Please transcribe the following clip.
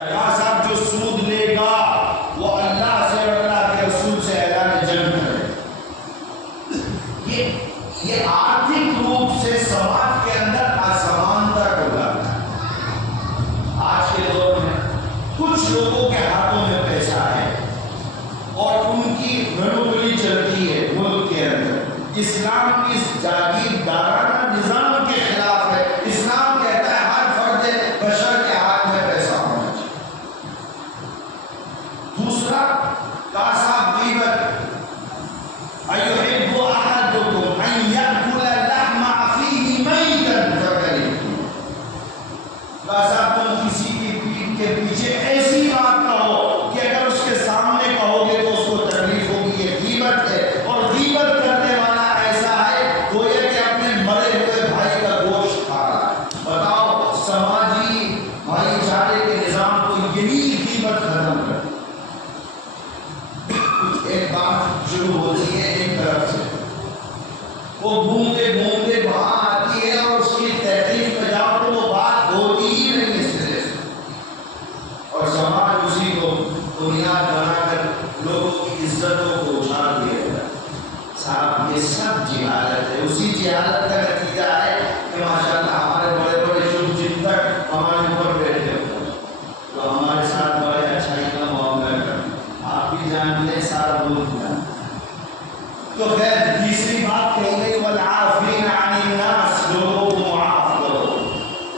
صاحب جو سود لے گا وہ اللہ سے اور اللہ کے رسول سے اعلان جنگ کرے. یہ آرتھک روپ سے سماج کے اندر اسمانتا کو لاتا ہے. آج کے دور میں کچھ لوگوں کے ہاتھوں میں پیسہ ہے اور ان کی مینوپلی چلتی ہے ملک کے اندر. اسلام اس جاگیردارانہ نظام کے خلاف ہے. اسلام کہتا ہے ہر فرد بشر کے ہاتھ میں پیسہ ہونا چاہیے. دوسرا کاسا غیبت ایحب احدکم ان یاکل لحم اخیہ میتا فکرہتموہ. کاسا تم کسی کی پیٹھ کے پیچھے ایسی بات کہو کہ اگر اس کے سامنے کہو گے تو اس کو تکلیف ہوگی. یہ غیبت ہے. اور غیبت کرنے والا ایسا ہے گویا کہ اپنے مرے ہوئے بھائی کا گوشت کھا رہا ہے. بتاؤ سماجی بھائی چارے کے نظام کو یہی غیبت ختم کر. ایک بات شروع ہوتی ہے ایک طرف سے, وہ گھومتے گھومتے وہاں آتی ہے اور اس کی تحقیق میں جاؤ تو وہ بات ہوتی ہی نہیں اس طرح سے, اور سماج اسی کو بنیاد بنا کر لوگوں کی عزتوں کو اچھال دیا جاتا ہے. صاحب یہ سب جہالت ہے. اسی جہالت کا نتیجہ ہے کہ ماشاءاللہ ہمارے بڑے بڑے شروع چنتک ہمارے اوپر بیٹھے ہوتے ہیں تو ہمارے ساتھ بڑے اچھائی کا معاملہ کرتے ہیں. آپ بھی جان لیں سارا ملک جان. تو خیر